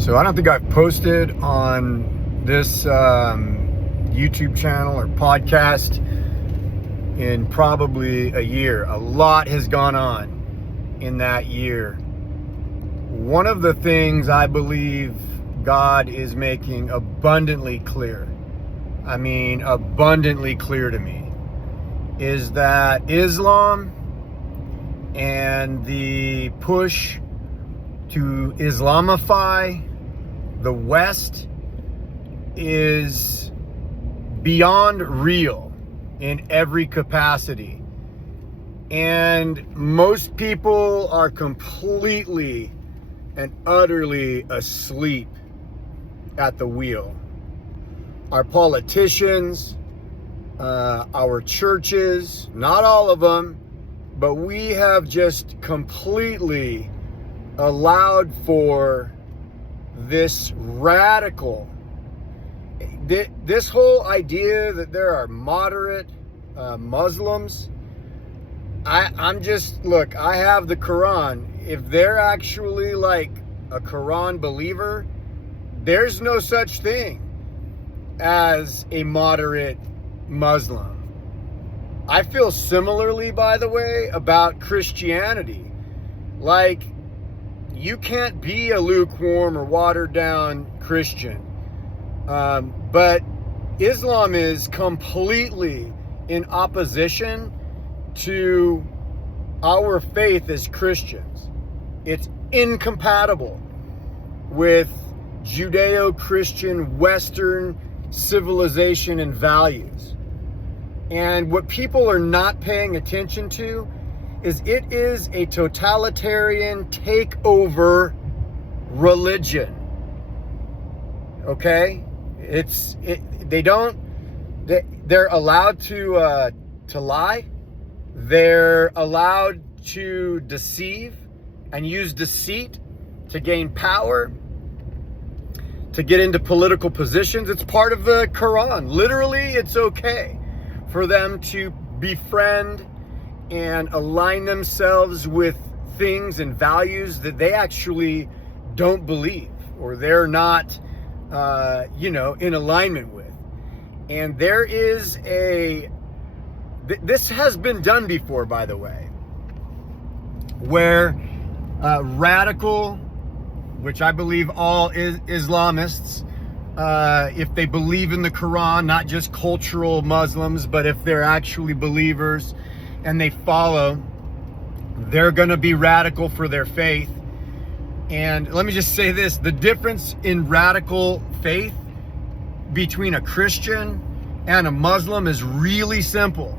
So I don't think I've posted on this YouTube channel or podcast in probably a year. A lot has gone on in that year. One of the things I believe God is making abundantly clear, abundantly clear to me, is that Islam and the push to Islamify the West is beyond real in every capacity. And most people are completely and utterly asleep at the wheel. Our politicians, our churches, not all of them, but we have just completely allowed for this radical, this whole idea that there are moderate Muslims. I have the Quran. If they're actually like a Quran believer, there's no such thing as a moderate Muslim. I feel similarly, by the way, about Christianity. Like, you can't be a lukewarm or watered down Christian. But Islam is completely in opposition to our faith as Christians. It's incompatible with Judeo-Christian Western civilization and values. And what people are not paying attention to is it is a totalitarian takeover religion. Okay? They're allowed to lie. They're allowed to deceive and use deceit to gain power, to get into political positions. It's part of the Quran. Literally, it's okay for them to befriend and align themselves with things and values that they actually don't believe or they're not, in alignment with. And there is this has been done before, by the way, where radical, which I believe all Islamists, if they believe in the Quran, not just cultural Muslims, but if they're actually believers and they follow, they're going to be radical for their faith. And let me just say this, the difference in radical faith between a Christian and a Muslim is really simple.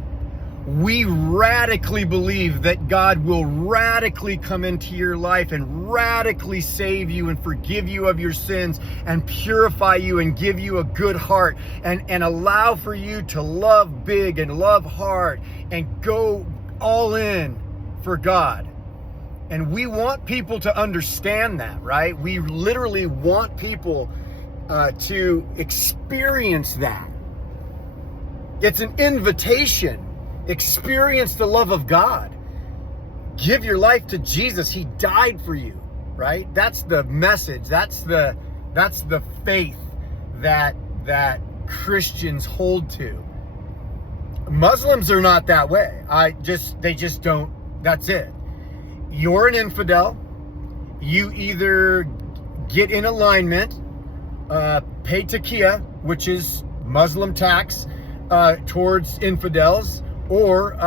We radically believe that God will radically come into your life and radically save you and forgive you of your sins and purify you and give you a good heart and allow for you to love big and love hard and go all in for God. And we want people to understand that, right? We literally want people to experience that. It's an invitation. Experience the love of God. Give your life to Jesus. He died for you, right? That's the message. That's the faith that Christians hold to. Muslims are not that way. They just don't. That's it. You're an infidel. You either get in alignment, pay taqiyya, which is Muslim tax towards infidels, or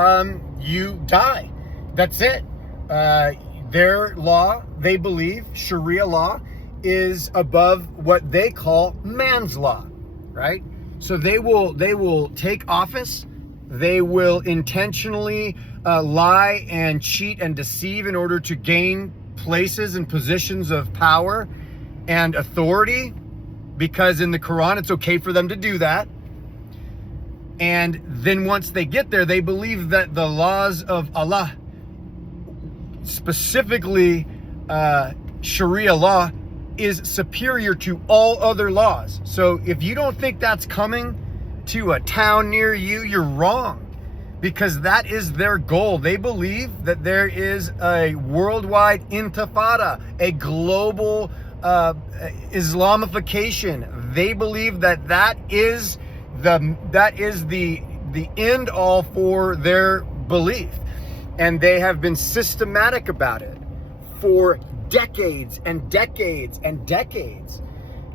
you die. That's it. Their law, they believe, Sharia law, is above what they call man's law, right? So they will take office. They will intentionally lie and cheat and deceive in order to gain places and positions of power and authority, because in the Quran it's okay for them to do that. And then once they get there, they believe that the laws of Allah, specifically Sharia law, is superior to all other laws. So if you don't think that's coming to a town near you, you're wrong, because that is their goal. They believe that there is a worldwide intifada, a global Islamification. They believe that that is the end all for their belief, and they have been systematic about it for decades and decades and decades.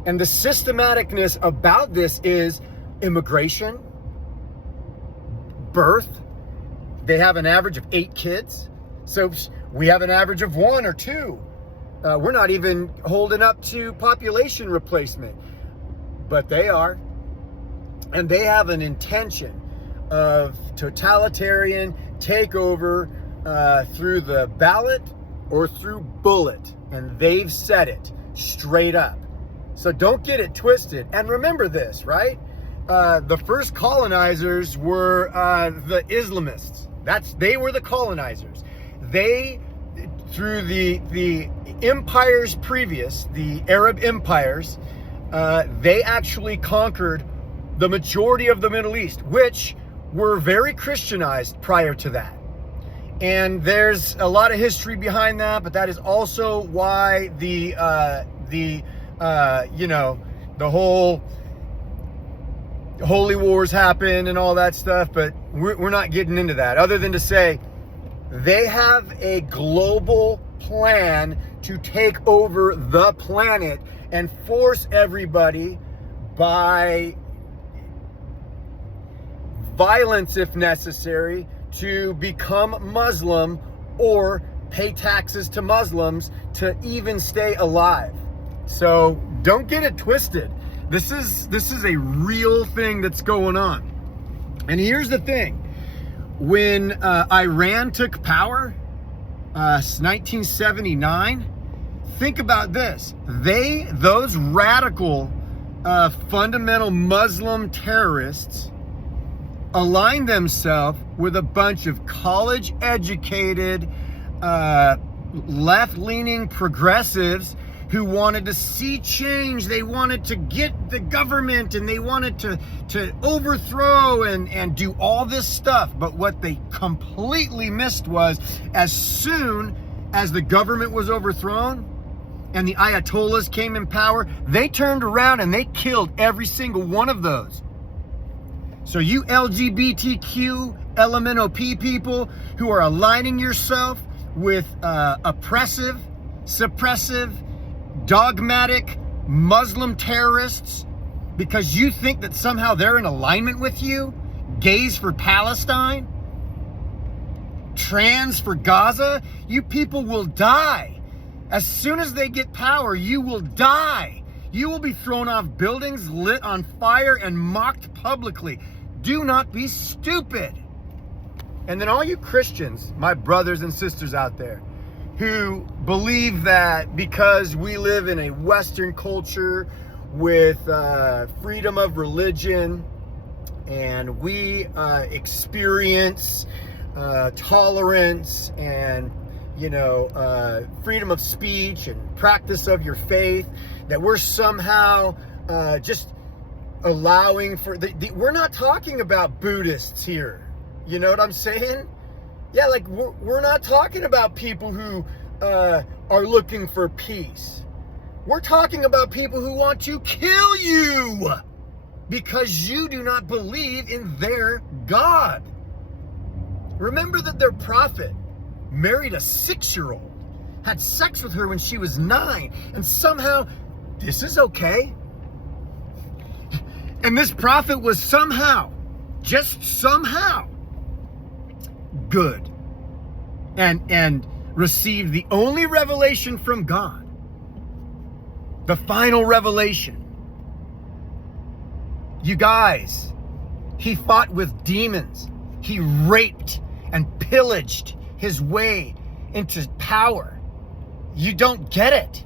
And the systematicness about this is immigration, birth. They have an average of 8 kids. So we have an average of 1 or 2. We're not even holding up to population replacement, but they are. And they have an intention of totalitarian takeover through the ballot or through bullet. And they've said it straight up. So don't get it twisted. And remember this, right? The first colonizers were the Islamists. They were the colonizers. They, through the empires previous, the Arab empires, they actually conquered the majority of the Middle East, which were very Christianized prior to that. And there's a lot of history behind that, but that is also why the whole holy wars happen and all that stuff, but we're not getting into that, other than to say they have a global plan to take over the planet and force everybody by violence, if necessary, to become Muslim or pay taxes to Muslims to even stay alive. So don't get it twisted. This is a real thing that's going on. And here's the thing. When Iran took power, 1979, think about this. Those radical, fundamental Muslim terrorists aligned themselves with a bunch of college-educated, left-leaning progressives who wanted to see change. They wanted to get the government, and they wanted to overthrow and do all this stuff. But what they completely missed was, as soon as the government was overthrown and the Ayatollahs came in power, they turned around and they killed every single one of those. So you LGBTQ, LMNOP people who are aligning yourself with oppressive, suppressive, dogmatic Muslim terrorists because you think that somehow they're in alignment with you, gays for Palestine, trans for Gaza, you people will die. As soon as they get power, you will die. You will be thrown off buildings, lit on fire, and mocked publicly. Do not be stupid. And then all you Christians, my brothers and sisters out there, who believe that because we live in a Western culture with freedom of religion and we experience tolerance and freedom of speech and practice of your faith, that we're somehow just allowing for we're not talking about Buddhists here. You know what I'm saying? Yeah, like we're not talking about people who are looking for peace. We're talking about people who want to kill you because you do not believe in their God. Remember that their prophet married a 6-year-old, had sex with her when she was 9, and somehow this is okay. And this prophet was somehow, just somehow, good and received the only revelation from God, the final revelation. You guys, he fought with demons. He raped and pillaged his way into power. You don't get it.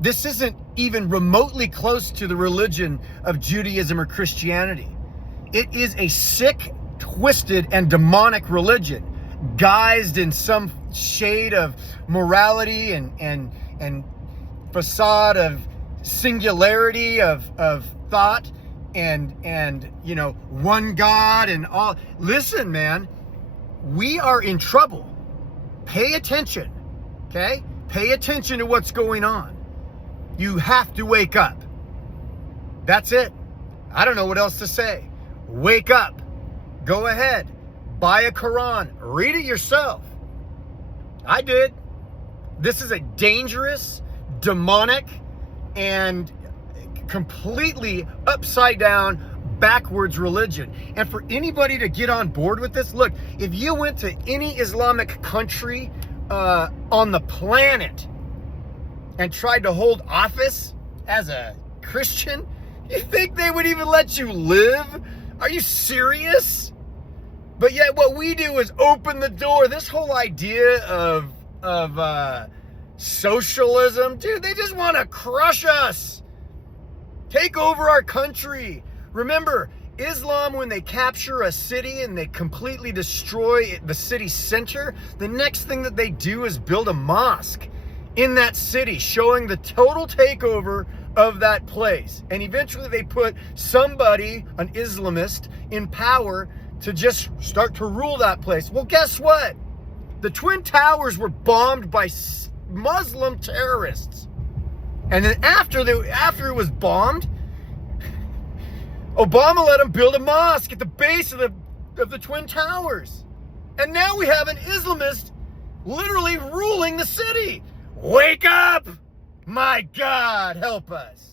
This isn't even remotely close to the religion of Judaism or Christianity. It is a sick, twisted, and demonic religion, guised in some shade of morality and facade of singularity of thought and one God and all. Listen, man, we are in trouble. Pay attention, okay? Pay attention to what's going on. You have to wake up. That's it. I don't know what else to say. Wake up. Go ahead. Buy a Quran. Read it yourself. I did. This is a dangerous, demonic, and completely upside down, backwards religion. And for anybody to get on board with this, look, if you went to any Islamic country on the planet and tried to hold office as a Christian, you think they would even let you live? Are you serious? But yet what we do is open the door. This whole idea of socialism, dude, they just want to crush us. Take over our country. Remember, Islam, when they capture a city and they completely destroy the city center, the next thing that they do is build a mosque in that city, showing the total takeover of that place. And eventually they put somebody, an Islamist, in power to just start to rule that place. Well, guess what? The Twin Towers were bombed by Muslim terrorists. And then after it was bombed, Obama let them build a mosque at the base of the Twin Towers. And now we have an Islamist literally ruling the city. Wake up! My God, help us.